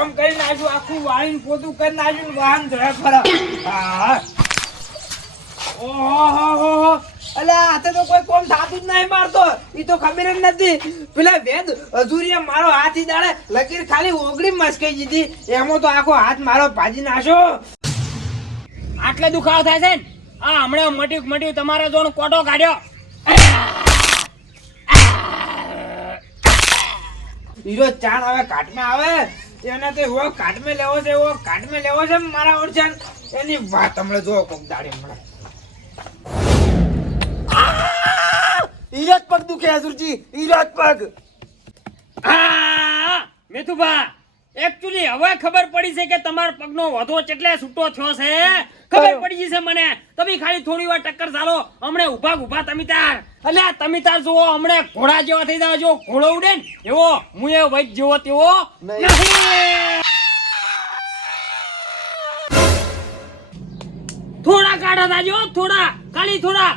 કામ કરી નાખ્યું, આખું વાળીને પોતું કરી નાખ્યું, વાહન ધોયા ખરા. હા ઓહો અલ્યા હાથે તો કોઈ કોમ થાતું જ નહીં મારતો, ઈ તો ખબર જ નથી. પેલા વેદ હજુરીએ મારો હાથ ઈ દાડે લકીર ખાલી ઓગળી મસ્કાઈ દીધી, એમાં તો આખો હાથ મારો ભાજી નાખ્યો. આટલે દુખાવો થાય છે ને? આ હમણાં મટ્યું તમારા જોણ કોટો કાઢ્યો. હીરો ચાણ હવે કાટમાં આવે એને તો એવો કાટમે લેવો છે, એવો કાટમે લેવો છે મારા ઓરચાન. એની વાત હમણાં જો કોક દાડે હમણાં હીરો જ પગ દુખે હજુરજી, હીરો જ પગ. મેથુભા એકચ્યુઅલી હવે ખબર પડી છે કે તમારા પગનો વધો કેટલે છૂટો થયો છે. ખબર પડી છે મને. તમે ખાલી થોડી વાર ટક્કર ચાલો, હમણે ઉભા તમે તાર. અલ્યા તમે તાર જુઓ, હમણે ઘોડા જેવા થઈ જાવ. જો ઘોડો ઉડે ને એવો હું એ વૈદ જેવો તેવો નહીં. થોડા કાઢા થાજો, થોડા ખાલી થોડા.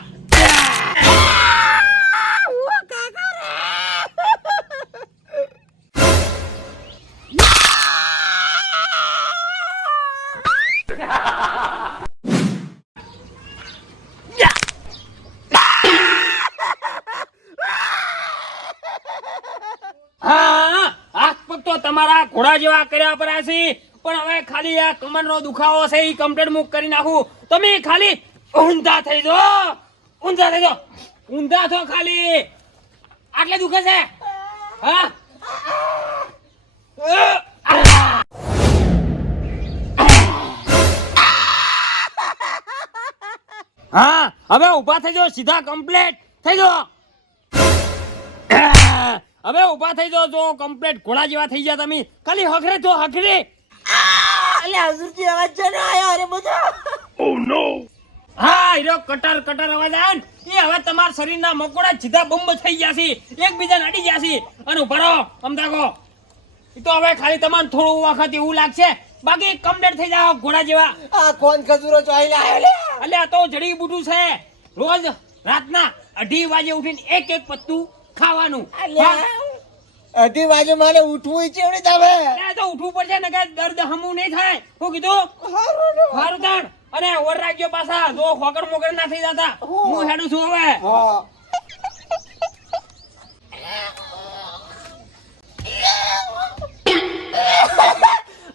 હાથ પગ તો તમારા ઘોડા જેવા કર્યા પર છે, પણ હવે ખાલી આ કમરનો દુખાવો છે એ કમ્પ્લીટ મુક કરી નાખું. તમે ખાલી ઊંધા થઈ જાઓ, ઊંધા થો ખાલી. આટલે દુખે છે? હા હવે ઉભા થઈ જાઓ, સીધા કમ્પ્લીટ થઈ જાઓ. હવે ઉભા થઈ જાઓ, જો કમ્પ્લીટ ઘોડા જેવા થઈ ગયા તમે. ખાલી હખરે તો હખરે. અલ્યા હજુરજી અવાજ છે ને આયો અરે બધા. ઓ નો. હા હીરો કટર અવાજ આવે ને એ હવે તમારા શરીરના મકોડા સીધા બંબ થઈ ગયા છે, એકબીજાને અડી ગયા છે. અને ઉભા રહો અમદાગો. એ તો હવે ખાલી તમારે થોડું વખત એવું લાગશે, બાકી કમ્પ્લીટ થઈ જાવ ઘોડા જેવા. આ કોણ ખજૂરો ચોઈ આવ્યો લે? અલ્યા તો જડી બુટું છે. રોજ રાતના 2:30 વાગે ઉઠીને એક પત્તું ખાવાનું. 2:30 વાગે મારે ઉઠવું છે ને તમે? તો ઉઠવું પડશે ને, કે દર્દ હમું નહીં થાય. શું કીધું? હારું તાણ. અને ઓર રાખજો પાછા, જો ખોકર મોકર ના થઈ જતા. હું હેડું છું હવે.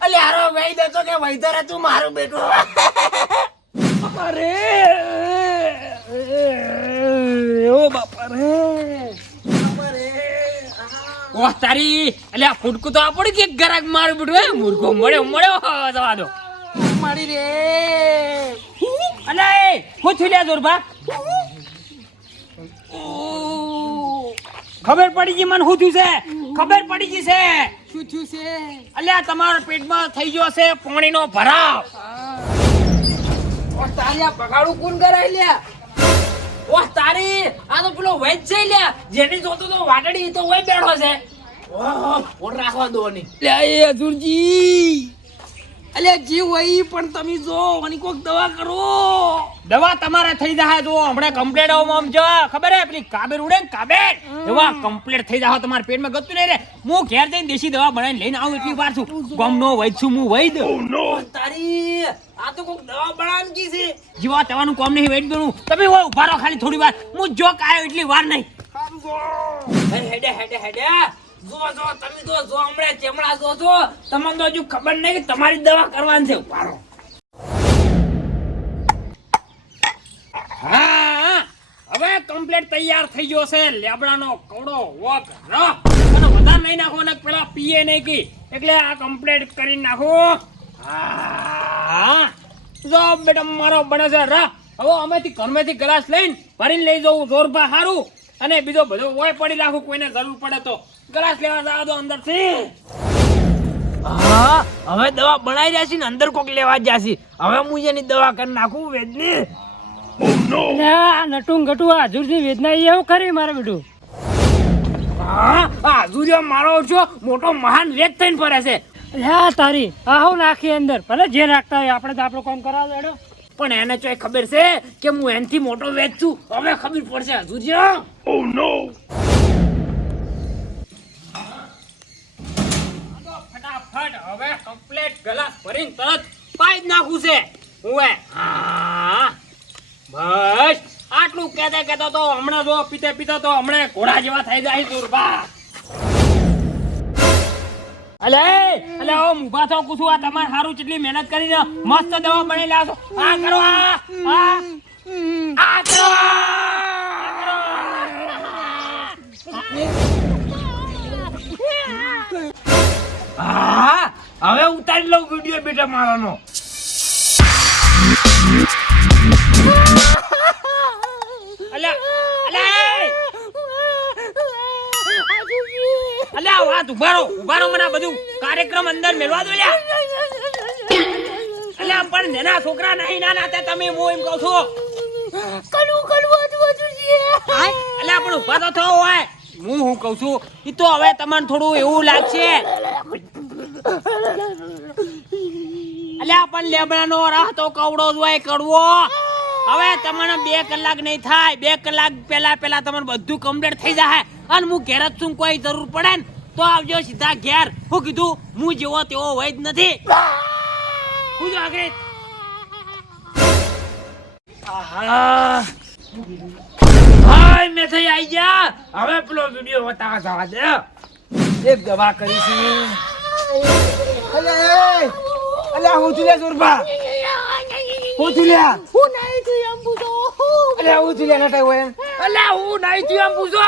અલે હારો વહી દેતો કે વૈધરે તું મારું બેટું. અરે ઓ બાપા રે. ઓહ તારી અલ્યા ફૂટકું તો આપડે કે ગરાક મારું બેઠું મૂર્ખો મળ્યો જવા દો મારી રે. અલે હું થયું જોરબા? ખબર પડી ગઈ મને શું થયું છે? ખબર પડી ગઈ છે. શું થયું છે? અલ્યા તમારા પેટમાં થઈ ગયો છે પાણીનો ભરાવ. ઓહ તારી આ બગાડું કોણ કરાય લ્યા? ઓહ તારી આ તો પેલો વેચ છે લ્યા, જેની જોતો તો વાટડી તો ઓય બેઠો છે. ઓહ ફોન રાખવા દો ની લ્યા એ હજુરજી. અલ્યા જીવ હોય પણ તમે જો અને કોક દવા કરો. દવા તમારે થઈ જાય. જો હમણાં કમ્પ્લેટ આમ જો ખબર હે પેલી કાબેર ઉડે ને કાબેર દવા કમ્પ્લેટ થઈ જાય. તમારા પેટમાં ગતું નહીં રે. હું ઘેર જઈને દેશી દવા બનાવીને લઈને આવું એટલી વાર છું. ગમનો વૈદ છું હું વૈદ. તારી આ તો કોક દવા બનાવવાની કી છે. જીવા તવાનું કોમ નહીં વેટ ગણું. તમે હોય ઉભા રહો ખાલી થોડી વાર. હું જો કાયો એટલી વાર નહીં. હેડે જો તમે તો જો હમણાં ચેમડા જો તમને તો હજુ ખબર નહીં કે તમારી દવા કરવાની છે. ઉભારો. હા હવે કમ્પ્લીટ તૈયાર થઈ ગયો છે. લેબડાનો કવડો વોક રહ અને વધારે નહીં નાખો ને પેલા પીએ નહીં કી, એટલે આ કમ્પ્લીટ કરી નાખો. હા જો બેટા મારો બને છે રહ. હવે અમેથી ઘરમેથી ગ્લાસ લઈને ભરીને લઈ જવું જોરભા સારું. અને બીજો બધો ઓય પડી રાખું, કોઈને જરૂર પડે તો ગ્લાસ લેવા જવા દો અંદરથી. હા હવે દવા બનાવી રહ્યા છે ને અંદર કોક લેવા જશે. હવે હું એની દવા કરી નાખું વેદની. નટું ગટું હાજુરની વેદના એવું ખરી મારે બેટું. હા હાજુરિયો મારો છો મોટો મહાન વેદ થઈને ફરે છે. હા તારી આહો નાખી અંદર ભલે જે નાખતા હોય આપણે તો આપણું કામ કરાવ દેડો. પણ એને ચોય ખબર છે કે હું એનથી મોટો વેદ છું. હવે ખબર પડશે હાજુરિયો. ઓ નો. ફટાફટ હવે કમ્પ્લીટ ગ્લાસ ભરીને તરત પાઈ જ નાખું છે ઓએ હા બસ આટલું કહેતા તો હમણાં જો પીતા તો હમણાં ઘોડા જેવા થઈ જાય દુર્બા અલે ઓ મુભા થો કુછું આ તમારે સારું કેટલી મહેનત કરીને મસ્ત દવા બની લાવો આ કરો આ કરો હવે ઉતારી લઉં વિડીયો બેટા મારાનો અલ્યા વાત ઉભારો મને આ બધું કાર્યક્રમ અંદર મેળવા દો લ્યા અલ્યા પણ નાના છોકરા નહીં ના નાતે તમે હું એમ કહું છું અલ્યા પણ ઉભા તો થયો હોય હું કહું છું ઈ તો હવે તમને થોડું એવું લાગશે અલ્યા પણ લેબડાનો રાહ તો કવડો જ હોય કડવો હવે તમને 2 કલાક નહીં થાય 2 કલાક પહેલા તમને બધું કમ્પ્લીટ થઈ જાય અને હું ઘેર જ છું કોઈ જરૂર પડે ને તો આવજો સીધા ઘેર હું કીધું હું જેવો તેવો હોય જ નથી હું જો આગળ હાય મેં થઈ આવી જા હવે પેલો વિડીયો બતાવવા જવા દે એક દવા કરી છે અલે હું તું લે સુરભા હું તું લે હું નહીં તું એમ પૂછો અલે હું તું લે નટાઈ હોય અલે હું નહીં તું એમ પૂછો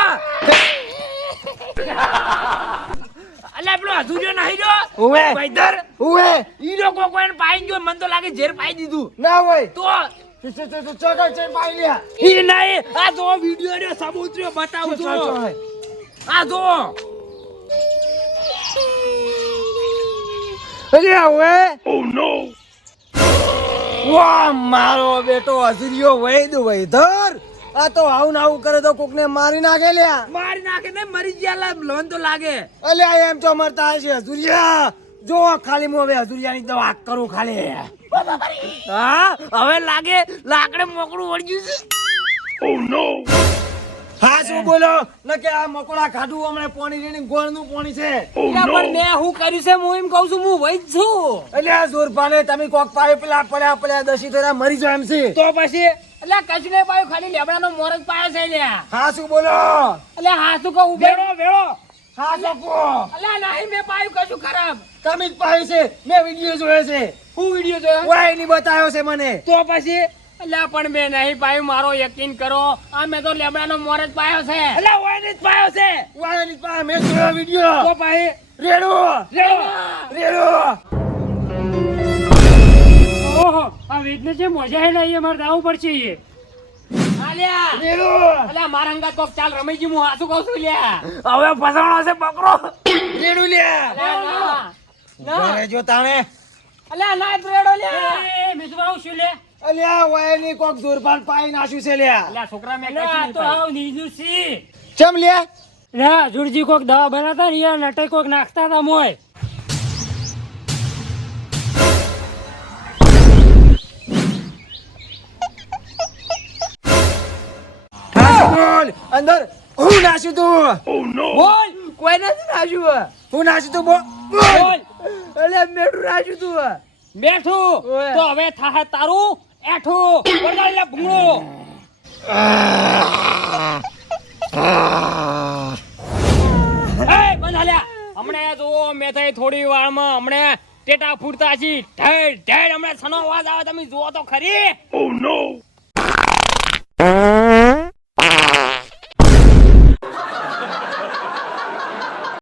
અલે પેલો હજુજો નહીં જો ઓવે ભાઈદર ઓવે ઈ લોકો કોઈને પાઈ ગયો મને તો લાગે ઝેર પાઈ દીધું ના હોય તો ચોકર છે પાઈ લે ઈ નહીં આ જો વિડિયો ને સમુદ્ર બતાવું છું આ જો અરે ઓવે ઓ નો વાહ મારો બેટો હજુરિયો વૈધર આ તો આવું કરે તો કોકને મારી નાખે લ્યા મારી નાખે ને મરી ગયા લોન તો લાગે અલ્યા એમ તો મરતા હશે હજુરિયા જો ખાલી હું હવે હજુરિયાની દવા કરું ખાલી હા હવે લાગે લાકડે મોકળું વળગ્યું છે ઓ નો હા શું બોલો ન કે આ મકોડા ખાધું હમણે પાણી રેણી ગોળનું પાણી છે પણ મેં હું કર્યું છે હું એમ કહું છું હું વૈદ છું એટલે આ જોરપાને તમે કોક પાય પેલા પડ્યા દસી તોરા મરી જાય એમ છે તો પછી એટલે કશું નહીં પાયું ખાલી લેબડાનો મોર જ પાયો છે લ્યા હા શું બોલો એટલે હા શું કહું વેળો હા સકો એટલે નહીં મેં પાયું કશું ખરાબ તમે જ પાય છે મેં વિડિયો જોયો છે હું વિડિયો જોયો વાય ની બતાવ્યો છે મને તો પછી એટલે પણ મેં નહીં પાયું મારો યકીન કરો આ મેં તો લેબડાનો મોર જ પાયો છે એટલે વાય ની જ પાયો છે વાય ની જ પાયો મેં જોયો વિડિયો તો પછી રેડો ઓહો આ વેદને છે મોજા હે નહીં અમારે દાવું પડશે એ આલ્યા રેડો અલ્યા મારા અંગા કોક ચાલ રમેજી હું હાસુ કહું છું લ્યા હવે ફસાણો છે બકરો રેડું લ્યા ના ઘરે જો તાણે અલ્યા ના રેડો લ્યા એ મિસવાઉ શું લે અલ્યા વાય ની કોક જોરપાન પાઈ નાખ્યું છે લ્યા અલ્યા છોકરા મે કઈ તો આવ નીજુ સી ચમ લ્યા ના જુરજી કોક દવા બનાતા ને યાર નટે કોક નાખતા તા મોય બોલ અંદર હું નાખ્યું તું બોલ કોઈ નથી નાખ્યું હું નાખ્યું તું બોલ બોલ અલ્યા મેઠું નાખ્યું તું બેઠું ઓય. તો હવે થાહે તારું એઠું વરગાડી લે ભૂંગળો એ બંધાલ્યા હમણે જો મે થઈ થોડી વારમાં હમણે ટેટા ફૂટતા છી ઢેડ હમણે સનો અવાજ આવે તમે જુઓ તો ખરી ઓ નો